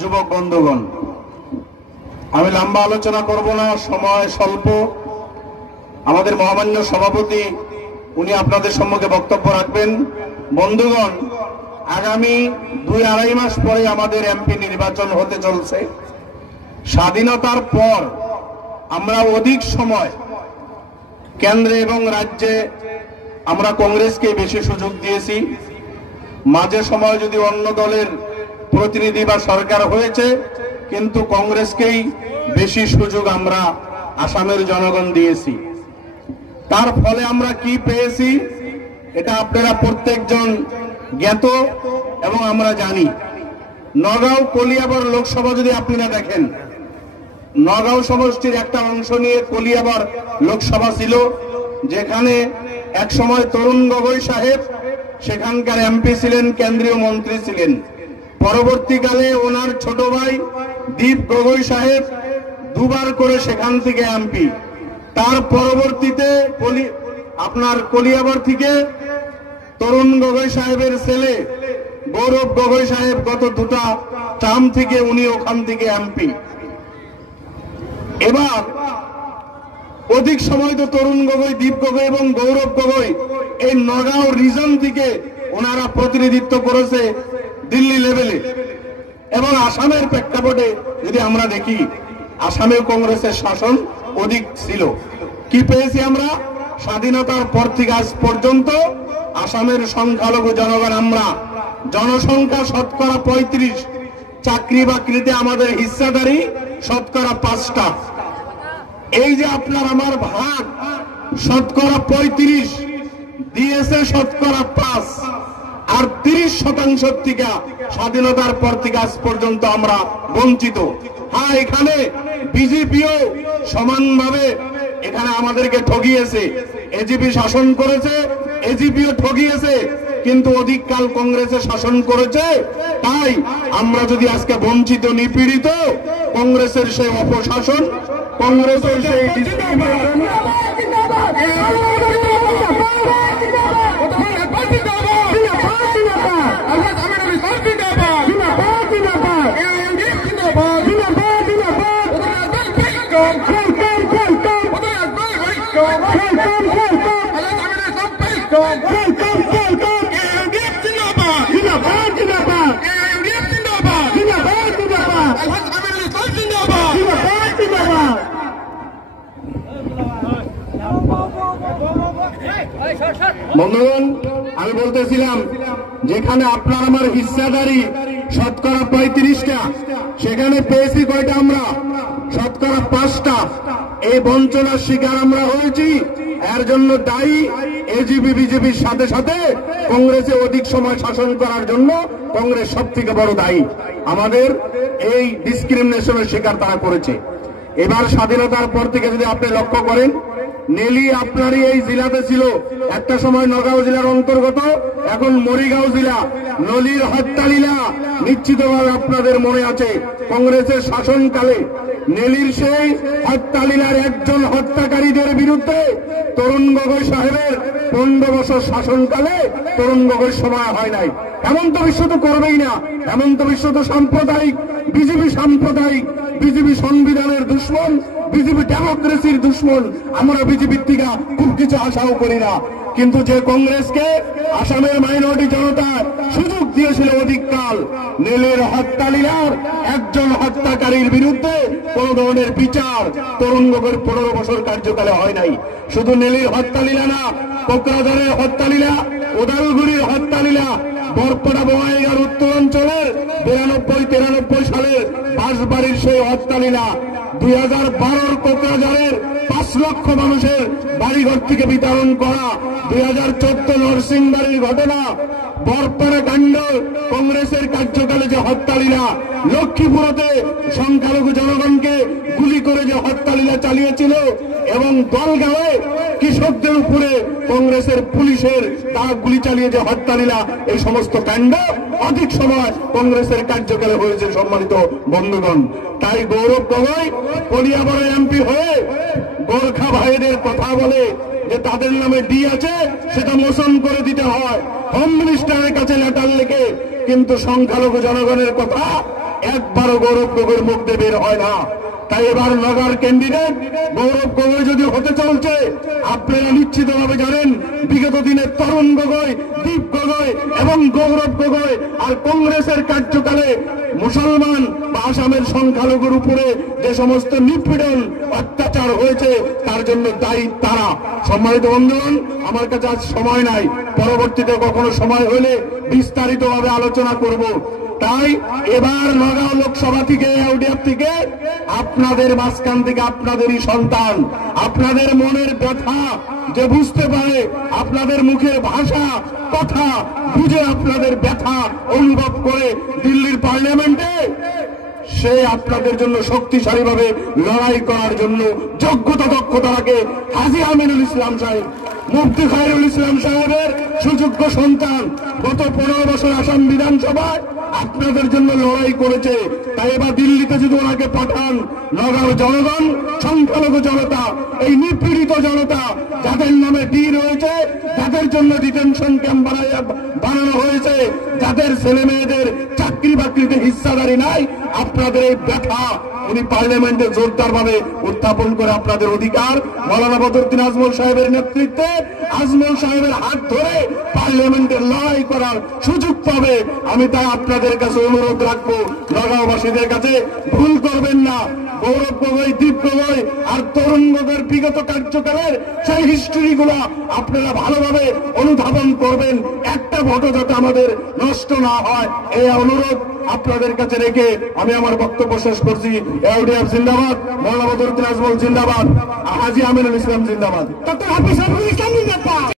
যুবক বন্ধুগণ, আমি লম্বা আলোচনা করব না, সময় স্বল্প। আমাদের মহামান্য সভাপতি উনি আপনাদের সম্মুখে বক্তব্য রাখবেন। বন্ধুগণ, আগামী 2-2.5 মাস পরে আমাদের এমপি নির্বাচন হতে চলছে। স্বাধীনতার পর আমরা অধিক সময় কেন্দ্রে এবং রাজ্যে আমরা কংগ্রেসকে বেশি সুযোগ দিয়েছি। মাঝে সময় যদি অন্য দলের প্রতিনিধি বা সরকার হয়েছে, কিন্তু কংগ্রেসকেই বেশি সুযোগ আমরা আসামের জনগণ দিয়েছি। তার ফলে আমরা কি পেয়েছি এটা আপনারা প্রত্যেকজন জ্ঞাত এবং আমরা জানি। নগাঁও কলিয়াবর লোকসভা যদি আপনারা দেখেন, নগাঁও সমষ্টির একটা অংশ নিয়ে কলিয়াবর লোকসভা ছিল, যেখানে একসময় তরুণ গগৈ সাহেব সেখানকার এমপি ছিলেন, কেন্দ্রীয় মন্ত্রী ছিলেন। পরবর্তীকালে ওনার ছোট ভাই দীপ গগৈ সাহেব দুবার করে সেখান থেকে এমপি। তার পরবর্তীতে আপনার কলিয়াবর থেকে তরুণ গগৈ সাহেবের ছেলে গৌরব গগৈ সাহেব গত 2টা টার্ম থেকে উনি ওখান থেকে এমপি। এবার অধিক সময় তো তরুণ গগৈ, দীপ গগৈ এবং গৌরব গগৈ এই নগাঁও রিজন থেকে ওনারা প্রতিনিধিত্ব করেছে দিল্লি লেভেলে। এবং আসামের প্রেক্ষাপটে যদি আমরা দেখি, আসামেও কংগ্রেসের শাসন অধিক ছিল। কি পেয়েছি আমরা? স্বাধীনতার পর থেকে আজ পর্যন্ত আসামের সংখ্যালঘু জনগণ, আমরা জনসংখ্যা শতকরা 35, চাকরি বাকরিতে আমাদের হিস্সাদারি শতকরা 5টা। এই যে আপনার আমার ভাগ শতকরা 35 দিয়েছে শতকরা 5, আর 30% থেকে স্বাধীনতার পর থেকে আজ পর্যন্ত আমরা বঞ্চিত। হ্যাঁ, এখানে বিজেপিও সমানভাবে এখানে আমাদেরকে ঠকিয়েছে। এজিপি শাসন করেছে, এজিপিও ঠকিয়েছে, কিন্তু অধিককাল কংগ্রেসে শাসন করেছে। তাই আমরা যদি আজকে বঞ্চিত, নিপীড়িত, কংগ্রেসের সেই অপশাসন, কংগ্রেসের সেই ডিসক্রিমিনেশন, বন্ধুগণ, আমি বলতেছিলাম যেখানে আপনার আমার হিস্সাদারি শতকরা 35টা, সেখানে পেয়েছি কয়টা? আমরা শতকরা 5টা। এই বঞ্চনার শিকার আমরা হয়েছি। এর জন্য দায়ী এজিপি বিজেপির সাথে সাথে কংগ্রেসে অধিক সময় শাসন করার জন্য কংগ্রেস সব থেকে বড় দায়ী। আমাদের এই ডিসক্রিমিনেশনের শিকার তারা করেছে। এবার স্বাধীনতার পর থেকে যদি আপনি লক্ষ্য করেন, নেলি আপনারই এই জেলাতে ছিল, একটা সময় নগাঁও জেলার অন্তর্গত, এখন মরিগাঁও জেলা। নলির হত্যালীলা নিশ্চিতভাবে আপনাদের মনে আছে। কংগ্রেসের শাসনকালে নেলির সেই হত্যালীলার একজন হত্যাকারীদের বিরুদ্ধে তরুণ গগৈ সাহেবের 15 বছর শাসনকালে তরুণ গগৈ সময় হয় নাই। এমন তো বিশ্ব তো করবেই না। এমন তো বিশ্ব তো সাম্প্রদায়িক, বিজেপি সাম্প্রদায়িক, বিজেপি সংবিধানের দুশ্মন, বিজেপি ডেমোক্রেসির দুশ্মন। আমরা বিজেপির থেকে খুব কিছু আশাও করি না। কিন্তু যে কংগ্রেসকে আসামের মাইনরিটি জনতা সুযোগ দিয়েছিল অধিককাল, নেলের হত্যালীলার একজন হত্যাকারীর বিরুদ্ধে কোন ধরনের বিচার তরুণ গগৈর 15 বছর কার্যকালে হয় নাই। শুধু নেলির হত্যালীলা না, কোকরাঝারের হত্যালীলা, উদালগুড়ির হত্যালীলা, বরপড়া বঙ্গাইগাঁর উত্তরাঞ্চলের 92-93 সালের বাঁশবাড়ির সেই হত্যালীলা, 2012 কোকরাঝারের 5 লক্ষ মানুষের বাড়িঘর থেকে বিতরণ করা, 2014 নরসিংবাড়ির ঘটনা, বরপাড়া কাণ্ড, কংগ্রেসের কার্যকালে যে হত্যালীলা, লক্ষ্মীপুরতে সংখ্যালঘু জনগণকে গুলি করে যে হত্যালীলা চালিয়েছিল, এবং দলগাঁওয়ে কৃষকদের উপরে কংগ্রেসের পুলিশের তারা গুলি চালিয়ে যে হত্যালীলা, এই সমস্ত কাণ্ড অধিক সময় কংগ্রেসের কার্যকালে হয়েছে। সম্মানিত বন্ধুগণ, তাই গৌরব গগৈ কলিয়াবরের এমপি হয়ে গোর্খা ভাইদের কথা বলে যে তাদের নামে ডি আছে, সেটা মোশন করে দিতে হয়, হোম মিনিস্টারের কাছে লেটার লিখে, কিন্তু সংখ্যালঘু জনগণের কথা একবারও গৌরব গগৈর মুখ দিয়ে বের হয় না। তাই এবার নগর ক্যান্ডিডেট গৌরব গগৈ যদি হতে চলছে, আপনারা নিশ্চিতভাবে জানেন বিগত দিনে তরুণ গগৈ, দীপ গগৈ এবং গৌরব গগৈ আর কংগ্রেসের কার্যকালে মুসলমান বা আসামের সংখ্যালঘুর উপরে যে সমস্ত নিপীড়ন অত্যাচার হয়েছে তার জন্য দায়ী তারা। সম্মানিত বন্ধুগণ, আমার কাছে আজ সময় নাই, পরবর্তীতে কখনো সময় হলে বিস্তারিতভাবে আলোচনা করব। তাই এবার নগাঁও লোকসভা থেকে, ইউডিএফ থেকে আপনাদের মাঝখান থেকে আপনাদেরই সন্তান, আপনাদের মনের ব্যথা যে বুঝতে পারে, আপনাদের মুখের ভাষা কথা বুঝে আপনাদের ব্যথা অনুভব করে দিল্লির পার্লামেন্টে সে আপনাদের জন্য শক্তিশালীভাবে লড়াই করার জন্য যোগ্যতা দক্ষতা রাখে। হাজী আমিনুল ইসলাম সাহেব, মুফতি খায়রুল ইসলাম সাহেবের সুযোগ্য সন্তান, গত 15 বছর আসাম বিধানসভায় আপনাদের জন্য লড়াই করেছে। তাই এবার দিল্লিতে যদি ওনাকে পাঠান, নগাঁও জনগণ, সংখ্যালঘু জনতা, এই নিপীড়িত জনতা যাদের নামে ডি রয়েছে, যাদের জন্য ডিটেনশন ক্যাম্প বানানো হয়েছে, যাদের ছেলে মেয়েদের চাকরি বাকরিতে হিস্সাদারি নাই, আপনাদের এই ব্যথা উনি পার্লামেন্টে জোরদার ভাবে উত্থাপন করে আপনাদের অধিকার মৌলানা বদরুদ্দিন আজমল সাহেবের নেতৃত্বে আজমল সাহেবের হাত ধরে পার্লামেন্টে লড়াই করার সুযোগ পাবে। আমি তাই আপনাদের কাছে অনুরোধ রাখবো, নগাঁওবাসীদের কাছে ভুল করবেন না। গৌরব গগৈ, দীপ গগৈ আর তরুণ গগৈর বিগত কার্যকালের সেই হিস্ট্রি গুলা আপনারা ভালোভাবে অনুধাবন করবেন, একটা ভোটও যাতে আমাদের নষ্ট না হয় এই অনুরোধ আপনাদের কাছে রেখে আমি আমার বক্তব্য শেষ করছি। ইউডিএফ জিন্দাবাদ, মৌলানা বদরুদ্দিন আজমল জিন্দাবাদ, হাজী আমিনুল ইসলাম জিন্দাবাদ।